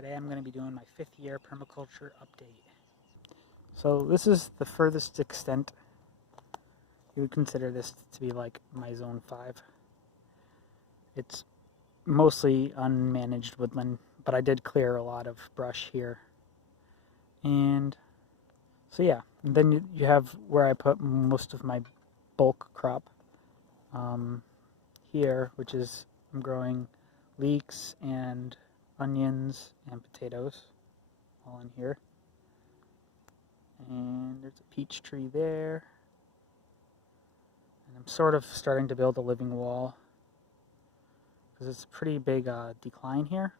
Today I'm going to be doing my 5th year permaculture update. So this is the furthest extent you would consider this to be like my zone 5. It's mostly unmanaged woodland, but I did clear a lot of brush here. And so yeah, and then you have where I put most of my bulk crop here, which is I'm growing leeks and onions and potatoes all in here. And there's a peach tree there. And I'm sort of starting to build a living wall because it's a pretty big decline here.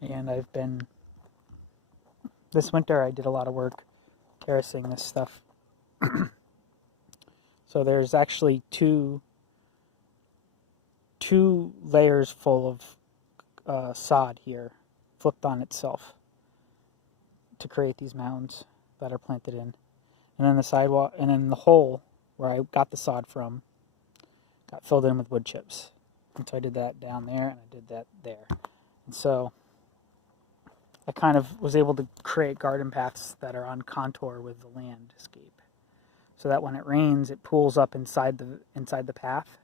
And this winter I did a lot of work terracing this stuff. So there's actually two layers full of sod here flipped on itself to create these mounds that are planted in. And then the sidewalk, and then the hole where I got the sod from got filled in with wood chips. And so I did that down there and I did that there. And so I kind of was able to create garden paths that are on contour with the landscape, so that when it rains, it pools up inside the path,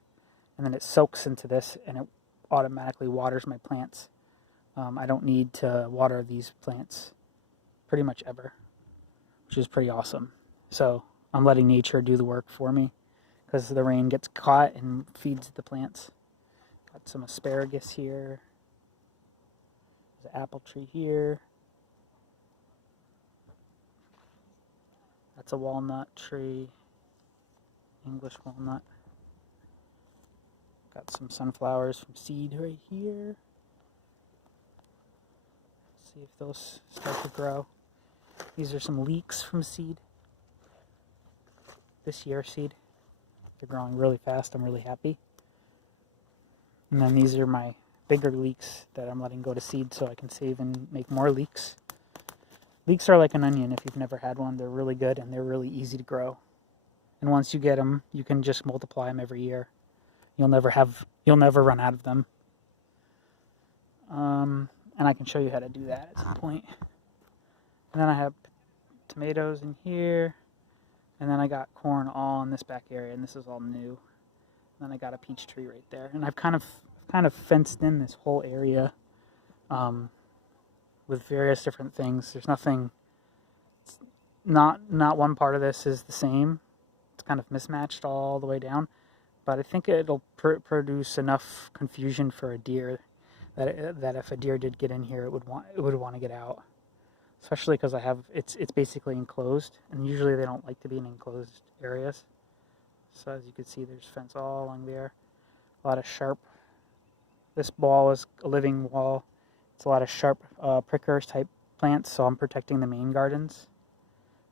and then it soaks into this, and it automatically waters my plants. I don't need to water these plants pretty much ever, which is pretty awesome. So I'm letting nature do the work for me because the rain gets caught and feeds the plants. Got some asparagus here. There's an apple tree here. That's a walnut tree, English walnut. Got some sunflowers from seed right here. Let's see if those start to grow. These are some leeks from seed. This year seed. They're growing really fast. I'm really happy. And then these are my bigger leeks that I'm letting go to seed so I can save and make more leeks. Leeks are like an onion if you've never had one. They're really good and they're really easy to grow. And once you get them, you can just multiply them every year. You'll never run out of them. And I can show you how to do that at some point. And then I have tomatoes in here. And then I got corn all in this back area, and this is all new. And then I got a peach tree right there. And I've kind of fenced in this whole area with various different things. There's nothing, not one part of this is the same. It's kind of mismatched all the way down. But I think it'll produce enough confusion for a deer that if a deer did get in here, it would want to get out. Especially because it's basically enclosed, and usually they don't like to be in enclosed areas. So as you can see, there's fence all along there. A lot of sharp. This wall is a living wall. It's a lot of sharp prickers type plants, so I'm protecting the main gardens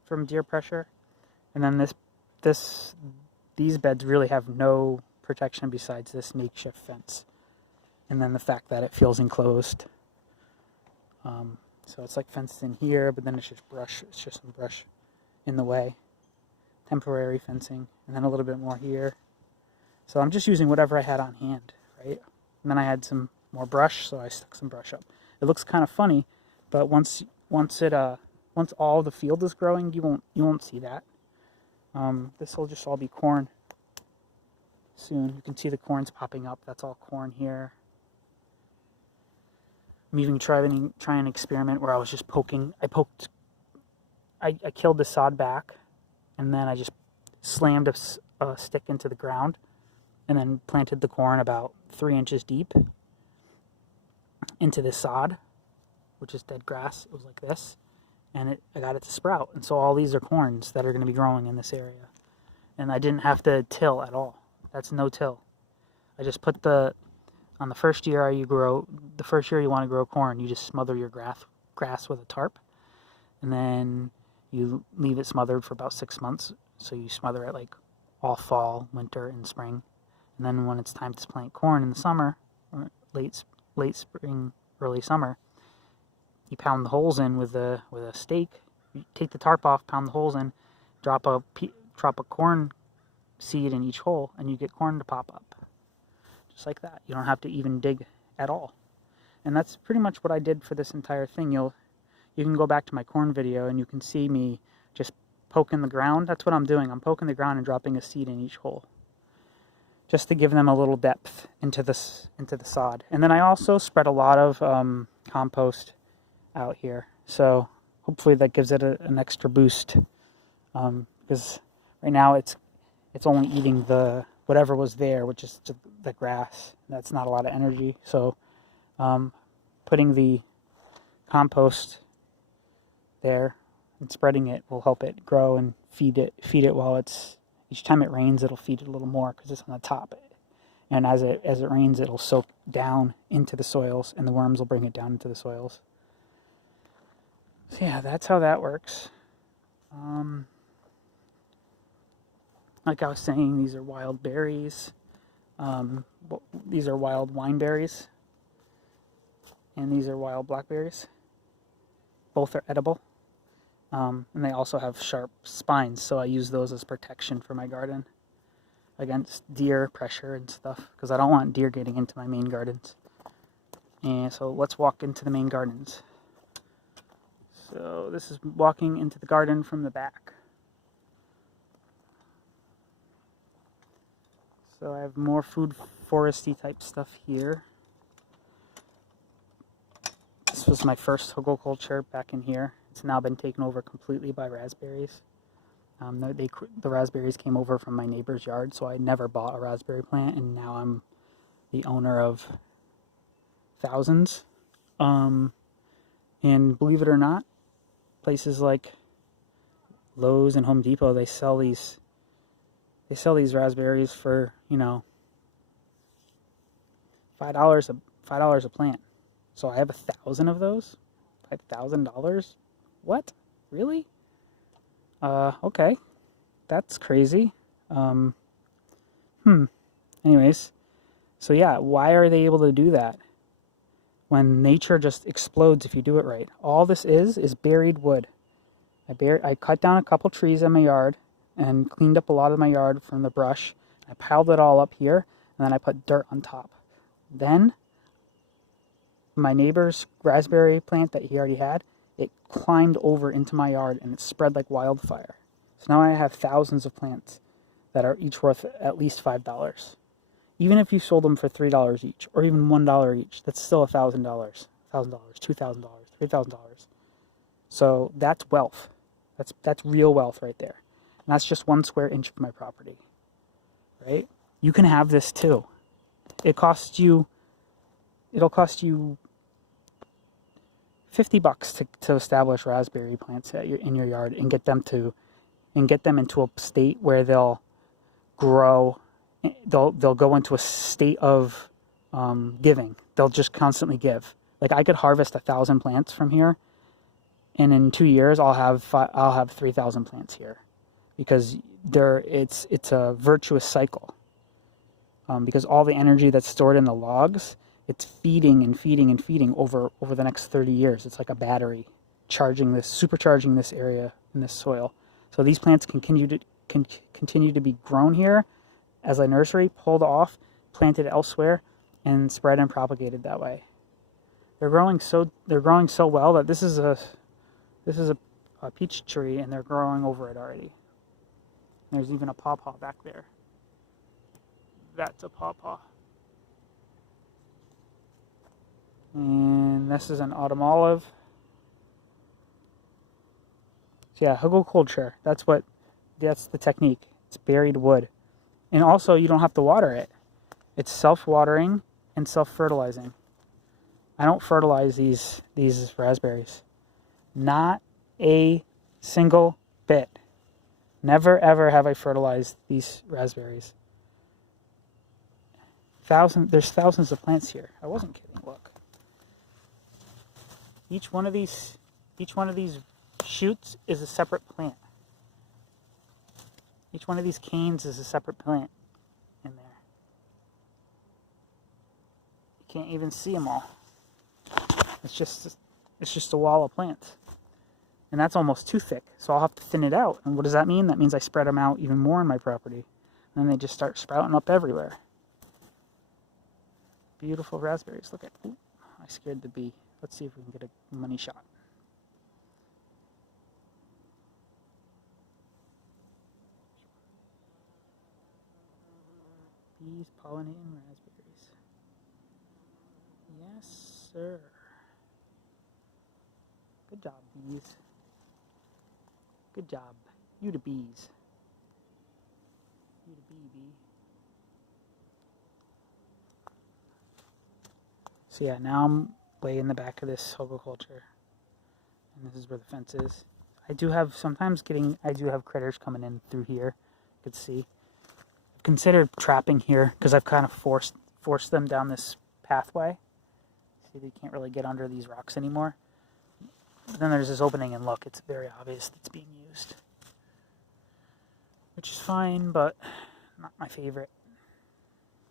from deer pressure. And then these beds really have no protection besides this makeshift fence, and then the fact that it feels enclosed. So it's like fenced in here, but then it's just brush. It's just some brush in the way. Temporary fencing. And then a little bit more here. So I'm just using whatever I had on hand, right? And then I had some more brush, so I stuck some brush up. It looks kind of funny, but once all the field is growing, you won't see that. This will just all be corn soon. You can see the corns popping up. That's all corn here. I'm even trying an experiment where I was just poking. I killed the sod back, and then I just slammed a stick into the ground, and then planted the corn about 3 inches deep into this sod, which is dead grass. It was like this, and I got it to sprout. And so all these are corns that are going to be growing in this area, and I didn't have to till at all. That's no till. I just put on the first year you want to grow corn, you just smother your grass with a tarp, and then you leave it smothered for about 6 months. So you smother it like all fall, winter, and spring. And then when it's time to plant corn in the summer, or late spring, early summer, you pound the holes in with a stake. You take the tarp off, pound the holes in, drop a corn seed in each hole, and you get corn to pop up. Just like that. You don't have to even dig at all. And that's pretty much what I did for this entire thing. You can go back to my corn video and you can see me just poking the ground. That's what I'm doing. I'm poking the ground and dropping a seed in each hole, just to give them a little depth into the sod. And then I also spread a lot of compost out here. So hopefully that gives it an extra boost. Because right now it's only eating the whatever was there, which is the grass. That's not a lot of energy. So putting the compost there and spreading it will help it grow and feed it while it's, each time it rains it'll feed it a little more because it's on the top. And as it rains, it'll soak down into the soils, and the worms will bring it down into the soils. So yeah, that's how that works. Like I was saying, these are wild berries. These are wild wineberries. And these are wild blackberries. Both are edible. And they also have sharp spines, so I use those as protection for my garden against deer pressure and stuff, because I don't want deer getting into my main gardens. And so let's walk into the main gardens. So this is walking into the garden from the back. So I have more food foresty type stuff here. This was my first Hugelkultur back in here. It's now been taken over completely by raspberries. The raspberries came over from my neighbor's yard, so I never bought a raspberry plant, and now I'm the owner of thousands. And believe it or not, places like Lowe's and Home Depot, they sell these raspberries for, $5 a plant. So I have 1,000 of those. $5,000. What? Really? Okay. That's crazy. Anyways, so yeah, why are they able to do that when nature just explodes if you do it right? All this is buried wood. I cut down a couple trees in my yard and cleaned up a lot of my yard from the brush. I piled it all up here, and then I put dirt on top. Then my neighbor's raspberry plant that he already had, it climbed over into my yard and it spread like wildfire. So now I have thousands of plants that are each worth at least $5. Even if you sold them for $3 each, or even $1 each, that's still $1,000, $1,000, $2,000, $3,000. So that's wealth. That's real wealth right there. And that's just 1 square inch of my property, right? You can have this too. It'll cost you $50 to establish raspberry plants in your yard and get them into a state where they'll grow. They'll go into a state of giving. They'll just constantly give. Like I could harvest 1,000 plants from here, and in 2 years I'll have 3,000 plants here, because it's a virtuous cycle. Because all the energy that's stored in the logs, it's feeding and feeding and feeding over the next 30 years. It's like a battery supercharging this area in this soil. So these plants can continue to be grown here as a nursery, pulled off, planted elsewhere, and spread and propagated that way. They're growing so well that this is a peach tree, and they're growing over it already. There's even a pawpaw back there. That's a pawpaw. And this is an autumn olive. So yeah, Hugelkultur. That's the technique. It's buried wood. And also, you don't have to water it. It's self-watering and self-fertilizing. I don't fertilize these raspberries. Not a single bit. Never ever have I fertilized these raspberries. There's thousands of plants here. I wasn't kidding. Look. Each one of these shoots is a separate plant. Each one of these canes is a separate plant in there. You can't even see them all. It's just a wall of plants. And that's almost too thick, so I'll have to thin it out. And what does that mean? That means I spread them out even more on my property. And then they just start sprouting up everywhere. Beautiful raspberries. Look at, I scared the bee. Let's see if we can get a money shot. Bees pollinating raspberries. Yes, sir. Good job, bees. Good job. You the bees. You the bee. So yeah, now I'm way in the back of this hugelkultur. And this is where the fence is. I do have critters coming in through here. You can see. I've considered trapping here because I've kind of forced them down this pathway. See, they can't really get under these rocks anymore. Then there's this opening, and look, it's very obvious that's being used. Which is fine, but not my favorite.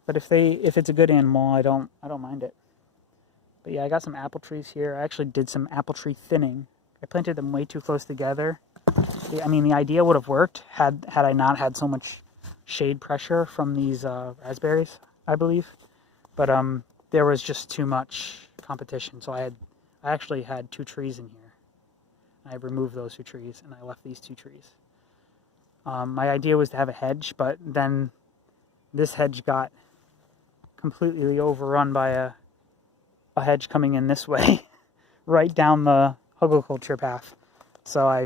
But if it's a good animal, I don't mind it. But yeah, I got some apple trees here. I actually did some apple tree thinning. I planted them way too close together. I mean, the idea would have worked had I not had so much shade pressure from these raspberries, I believe. But there was just too much competition, so I actually had 2 trees in here. I removed those 2 trees, and I left these 2 trees. My idea was to have a hedge, but then this hedge got completely overrun by a hedge coming in this way, right down the hugelkultur path. So I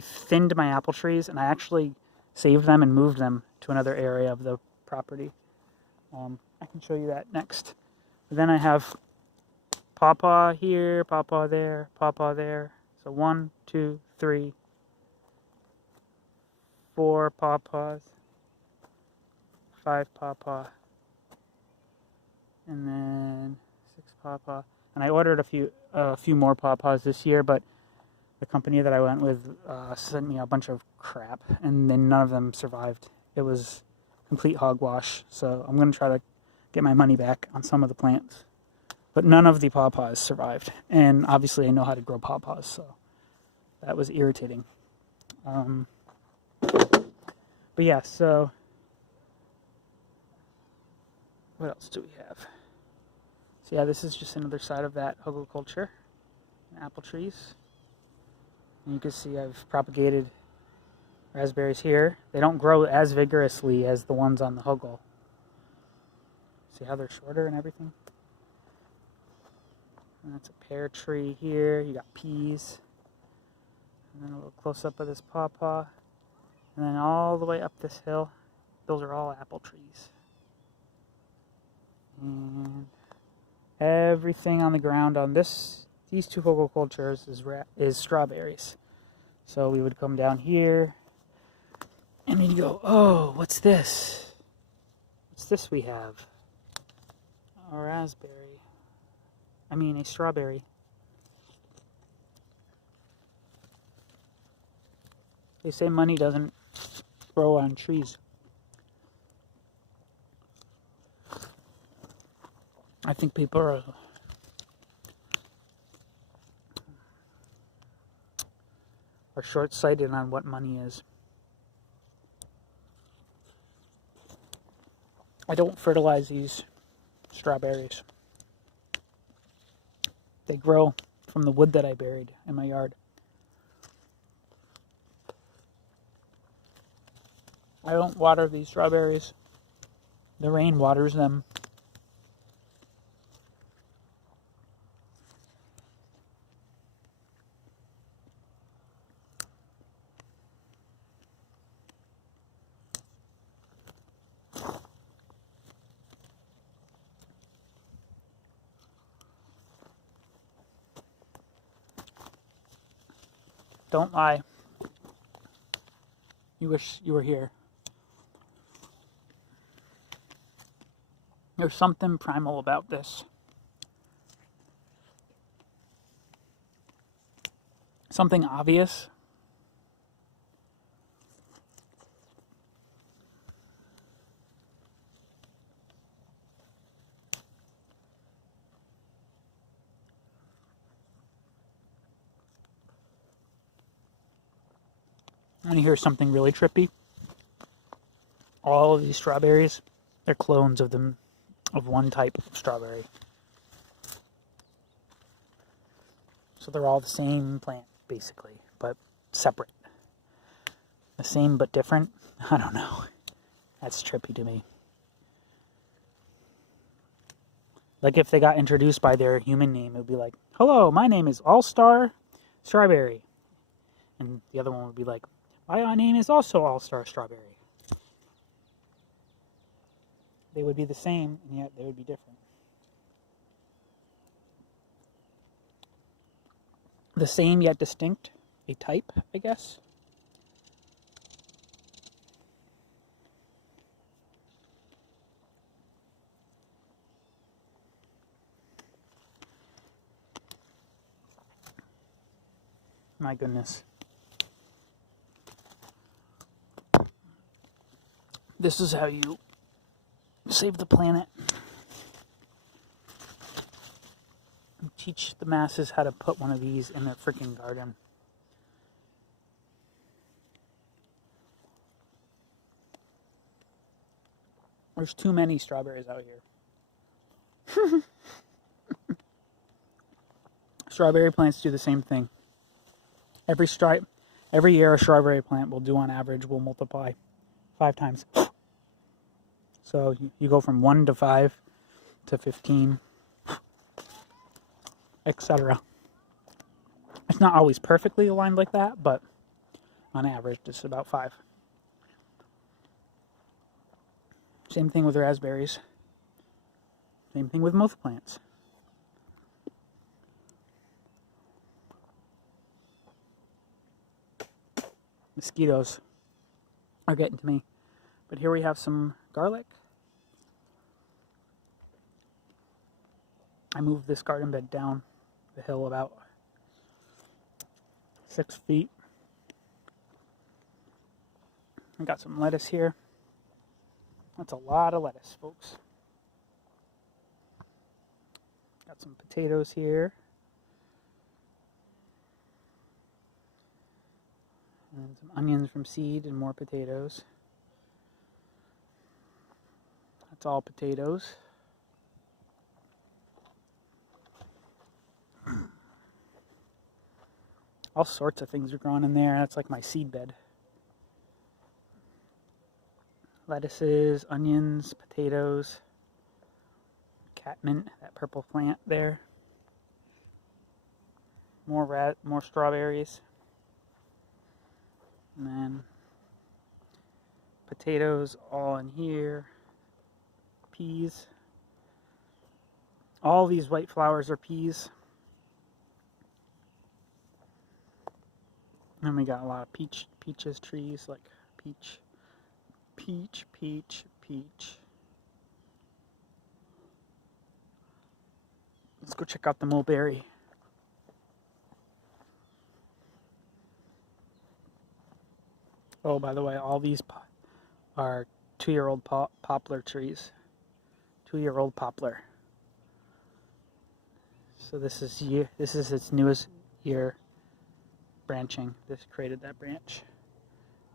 thinned my apple trees, and I actually saved them and moved them to another area of the property. I can show you that next. But then I have pawpaw here, pawpaw there, pawpaw there. So 1, 2, 3, 4 pawpaws, 5 pawpaw, and then 6 pawpaw. And I ordered a few more pawpaws this year, but the company that I went with sent me a bunch of crap, and then none of them survived. It was complete hogwash. So I'm going to try to get my money back on some of the plants. But none of the pawpaws survived. And obviously I know how to grow pawpaws, so that was irritating. But yeah, so what else do we have? So yeah, this is just another side of that hugelkultur. Apple trees. And you can see I've propagated raspberries here. They don't grow as vigorously as the ones on the hugel. See how they're shorter and everything? And that's a pear tree here. You got peas. And then a little close-up of this pawpaw. And then all the way up this hill, those are all apple trees. And everything on the ground on these 2 hugelkulturs is strawberries. So we would come down here, and we'd go, oh, what's this? What's this we have? A raspberry. A strawberry. They say money doesn't grow on trees. I think people are short-sighted on what money is. I don't fertilize these strawberries. They grow from the wood that I buried in my yard. I don't water these strawberries. The rain waters them. Don't lie. You wish you were here. There's something primal about this. Something obvious. And here's something really trippy. All of these strawberries, they're clones of one type of strawberry. So they're all the same plant, basically, but separate. The same but different? I don't know. That's trippy to me. Like if they got introduced by their human name, it would be like, hello, my name is All-Star Strawberry. And the other one would be like, my name is also All-Star Strawberry. They would be the same, and yet they would be different. The same yet distinct. A type, I guess. My goodness. This is how you save the planet. And teach the masses how to put one of these in their freaking garden. There's too many strawberries out here. Strawberry plants do the same thing. Every year a strawberry plant will do on average, will multiply 5 times. So you go from 1 to 5 to 15, etc. It's not always perfectly aligned like that, but on average it's about 5. Same thing with raspberries. Same thing with most plants. Mosquitoes are getting to me. But here we have some garlic. I moved this garden bed down the hill about 6 feet. I got some lettuce here. That's a lot of lettuce, folks. Got some potatoes here. And some onions from seed and more potatoes. That's all potatoes. All sorts of things are growing in there. That's like my seed bed. Lettuces, onions, potatoes, catmint, that purple plant there. More strawberries. And then potatoes all in here. Peas. All these white flowers are peas. And we got a lot of peaches trees, like peach. Let's go check out the mulberry. Oh, by the way, all these are 2-year-old poplar trees. 2-year-old poplar. So this is its newest year branching. This created that branch.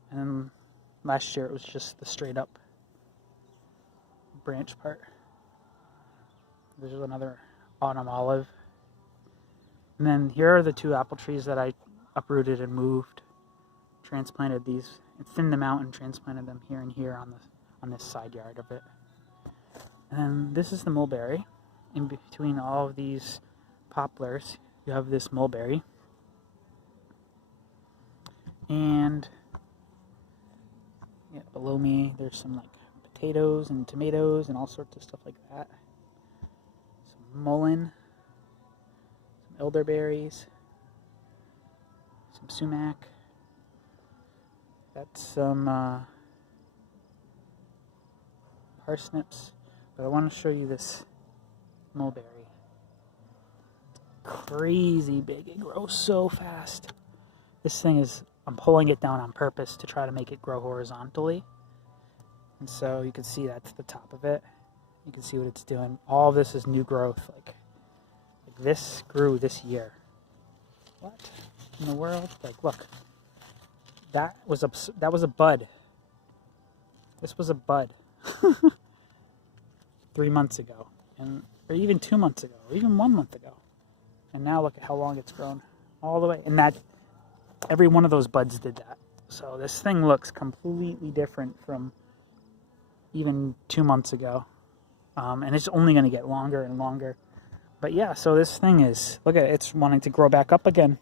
And then last year it was just the straight up branch part. There's another autumn olive. And then here are the 2 apple trees that I uprooted and moved. Transplanted these. I thinned them out and transplanted them here and here on this side yard of it. And then this is the mulberry. In between all of these poplars, you have this mulberry. And yeah, below me, there's some like potatoes and tomatoes and all sorts of stuff like that. Some mullein, some elderberries, some sumac. That's some parsnips. But I want to show you this mulberry. Crazy big. It grows so fast. This thing is, I'm pulling it down on purpose to try to make it grow horizontally. And so you can see that's the top of it. You can see what it's doing. All of this is new growth. Like this grew this year. What in the world? Like, look. That was a bud. This was a bud. 3 months ago. Or even 2 months ago. Or even 1 month ago. And now look at how long it's grown. All the way. And that, every one of those buds did that. So this thing looks completely different from even 2 months ago. And it's only going to get longer and longer. But yeah, so this thing is, look at it, it's wanting to grow back up again.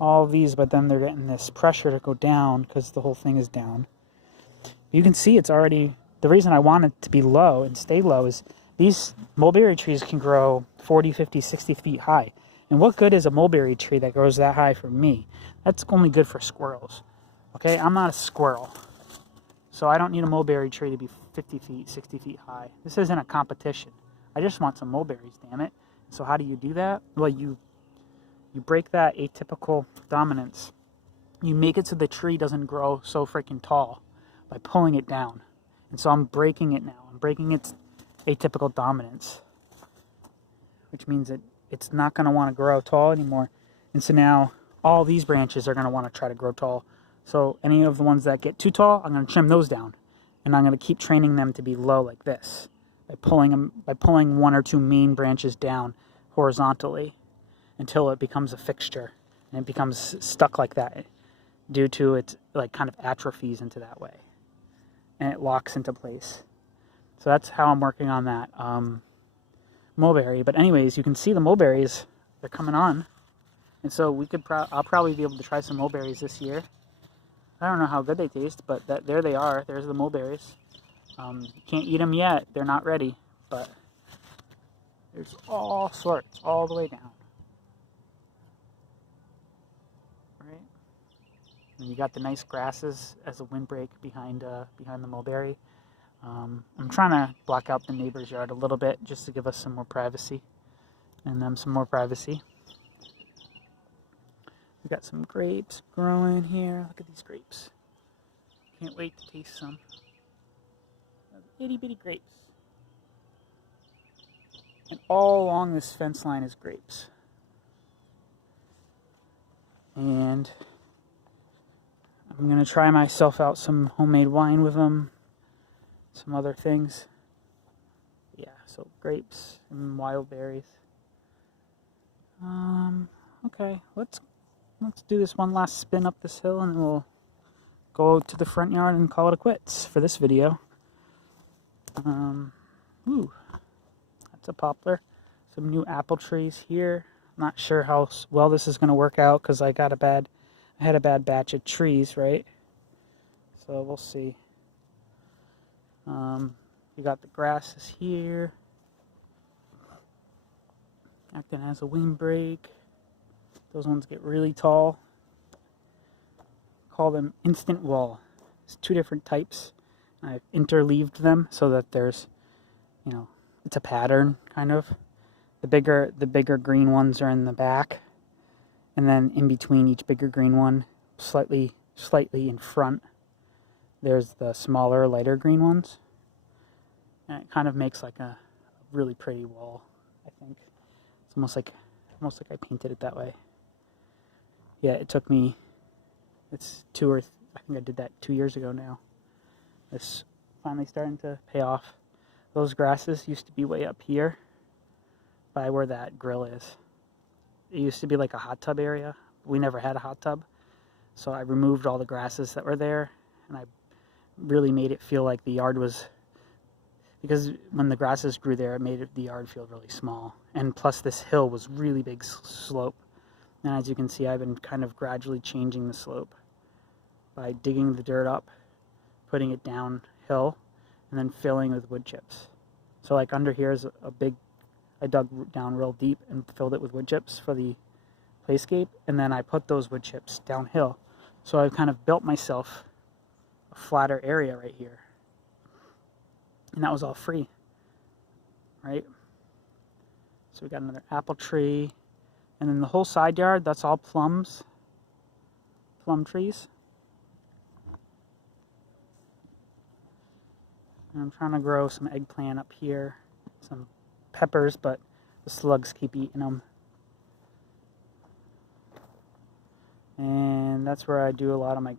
All of these, but then they're getting this pressure to go down because the whole thing is down. You can see it's already, the reason I want it to be low and stay low is these mulberry trees can grow 40, 50, 60 feet high. And what good is a mulberry tree that grows that high for me? That's only good for squirrels. Okay, I'm not a squirrel. So I don't need a mulberry tree to be 50 feet, 60 feet high. This isn't a competition. I just want some mulberries, damn it. So how do you do that? Well, you break that atypical dominance. You make it so the tree doesn't grow so freaking tall by pulling it down. And so I'm breaking it now. I'm breaking its atypical dominance, which means that it's not going to want to grow tall anymore. And so now all these branches are going to want to try to grow tall. So any of the ones that get too tall, I'm going to trim those down. And I'm going to keep training them to be low like this by pulling 1 or 2 main branches down horizontally until it becomes a fixture and it becomes stuck like that due to its like kind of atrophies into that way and it locks into place. So that's how I'm working on that mulberry. But anyways, you can see the mulberries, they're coming on, and so we could I'll probably be able to try some mulberries this year. I don't know how good they taste, but there they are. There's the mulberries. You can't eat them yet, they're not ready, but there's all sorts all the way down. And you got the nice grasses as a windbreak behind the mulberry. I'm trying to block out the neighbor's yard a little bit just to give us some more privacy and them some more privacy. We got some grapes growing here. Look at these grapes. Can't wait to taste some. Itty bitty grapes. And all along this fence line is grapes. And I'm going to try myself out some homemade wine with them, some other things. Yeah, so grapes and wild berries. Okay, let's do this one last spin up this hill and then we'll go to the front yard and call it a quits for this video. Ooh, that's a poplar. Some new apple trees here. Not sure how well this is going to work out because I had a bad batch of trees, right? So we'll see. You got the grasses here. Acting as a windbreak. Those ones get really tall. Call them instant wall. There's 2 different types. I've interleaved them so that there's, it's a pattern kind of. The bigger green ones are in the back. And then in between each bigger green one, slightly in front, there's the smaller, lighter green ones. And it kind of makes like a really pretty wall, I think. It's almost like I painted it that way. Yeah, it took me, I think I did that 2 years ago now. It's finally starting to pay off. Those grasses used to be way up here by where that grill is. It used to be like a hot tub area. We never had a hot tub. So I removed all the grasses that were there and I really made it feel like the yard was, because when the grasses grew there, it made the yard feel really small. And plus this hill was really big slope. And as you can see, I've been kind of gradually changing the slope by digging the dirt up, putting it downhill, and then filling with wood chips. So like under here is I dug down real deep and filled it with wood chips for the playscape, and then I put those wood chips downhill. So I've kind of built myself a flatter area right here. And that was all free, right? So we got another apple tree, and then the whole side yard, that's all plum trees. And I'm trying to grow some eggplant up here, some peppers, but the slugs keep eating them. And that's where I do a lot of my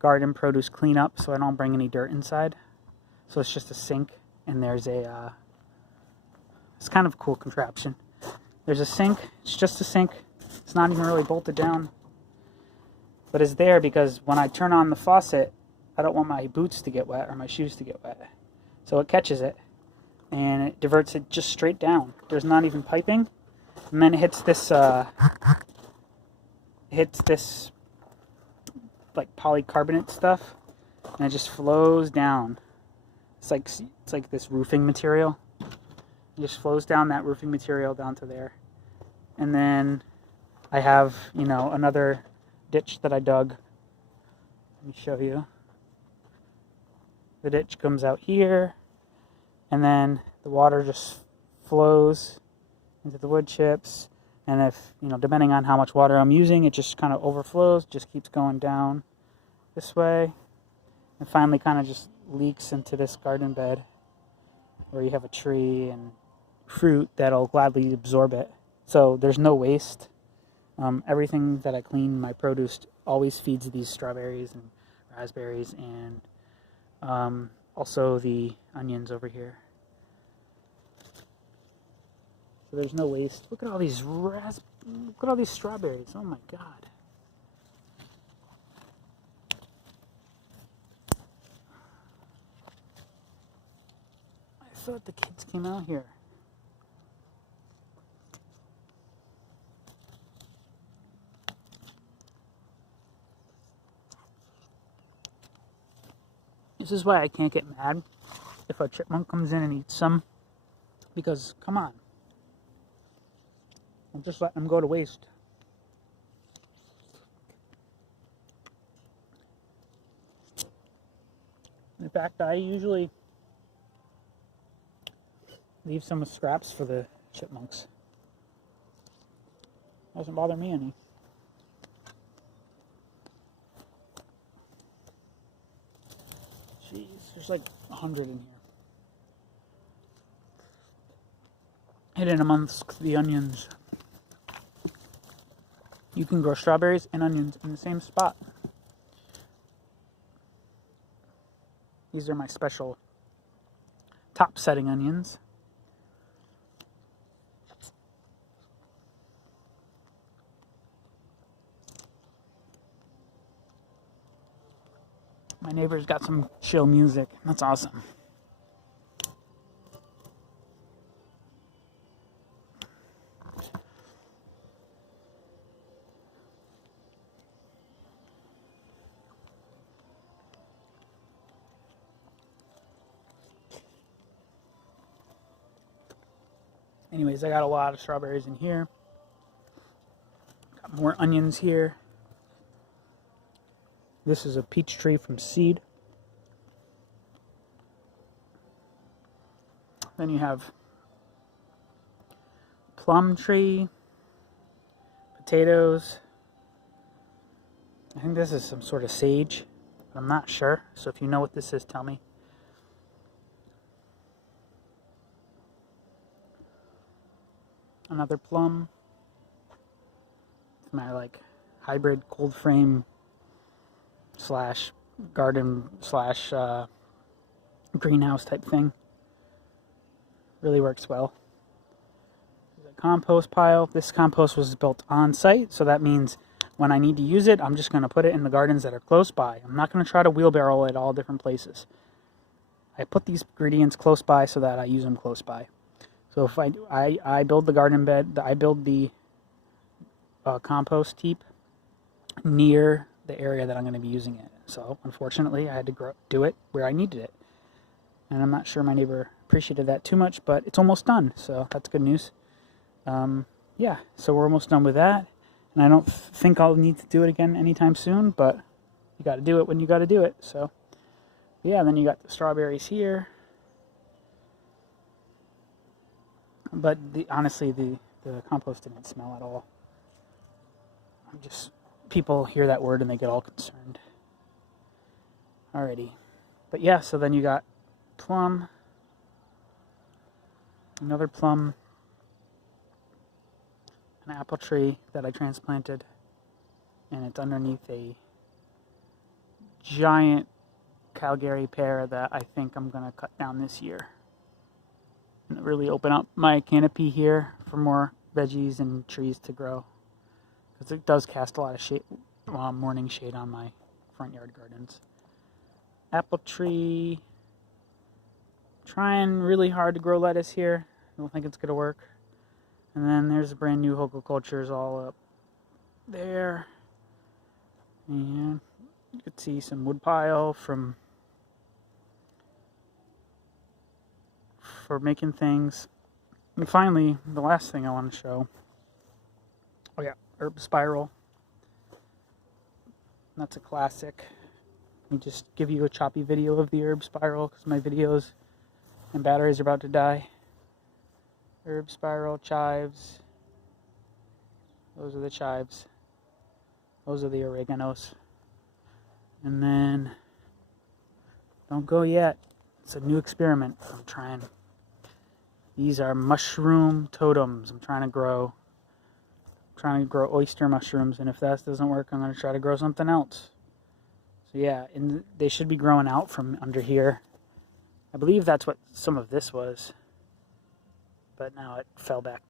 garden produce cleanup, so I don't bring any dirt inside. So it's just a sink, and there's it's kind of a cool contraption. There's a sink. It's just a sink. It's not even really bolted down. But it's there because when I turn on the faucet, I don't want my boots to get wet or my shoes to get wet. So it catches it and it diverts it just straight down. There's not even piping. And then it hits this like polycarbonate stuff, and it just flows down. It's like this roofing material. It just flows down that roofing material down to there. And then I have, another ditch that I dug. Let me show you. The ditch comes out here, and then the water just flows into the wood chips. And if, depending on how much water I'm using, it just kind of overflows, just keeps going down this way, and finally kind of just leaks into this garden bed where you have a tree and fruit that'll gladly absorb it. So there's no waste. Everything that I clean my produce always feeds these strawberries and raspberries and also the onions over here. So there's no waste. Look at all these strawberries. Oh my god. I thought the kids came out here. This is why I can't get mad if a chipmunk comes in and eats some, because come on, I'm just letting them go to waste. In fact, I usually leave some scraps for the chipmunks. Doesn't bother me any. Jeez, there's like 100 in here. Hidden amongst the onions. You can grow strawberries and onions in the same spot. These are my special top setting onions. My neighbor's got some chill music. That's awesome. Anyways, I got a lot of strawberries in here. Got more onions here. This is a peach tree from seed. Then you have plum tree, potatoes. I think this is some sort of sage, but I'm not sure. So if you know what this is, tell me. Another plum. It's my hybrid cold frame slash garden slash greenhouse type thing. Really works well. There's a compost pile. This compost was built on site, so that means when I need to use it, I'm just going to put it in the gardens that are close by. I'm not going to try to wheelbarrow it all different places. I put these ingredients close by so that I use them close by. So if I build the garden bed, I build the compost heap near the area that I'm going to be using it. So unfortunately, I had to do it where I needed it. And I'm not sure my neighbor appreciated that too much, but it's almost done, so that's good news. Yeah, so we're almost done with that. And I don't think I'll need to do it again anytime soon, but you got to do it when you got to do it. So yeah, then you got the strawberries here. But honestly, the compost didn't smell at all. People hear that word and they get all concerned. Alrighty. But yeah, so then you got plum, another plum, an apple tree that I transplanted, and it's underneath a giant Calgary pear that I think I'm going to cut down this year. And really open up my canopy here for more veggies and trees to grow, because it does cast a lot of shade, morning shade on my front yard gardens. Apple tree. Trying really hard to grow lettuce here. I don't think it's going to work. And then there's a brand new Hugelkultures all up there. And you could see some wood pile for making things. And finally, the last thing I want to show. Oh yeah, herb spiral. That's a classic. Let me just give you a choppy video of the herb spiral because my videos and batteries are about to die. Herb spiral, chives. Those are the chives. Those are the oreganos. And then, don't go yet. It's a new experiment I'm trying. These are mushroom totems I'm trying to grow. I'm trying to grow oyster mushrooms, and if that doesn't work, I'm going to try to grow something else. So yeah, and they should be growing out from under here. I believe that's what some of this was, but now it fell back.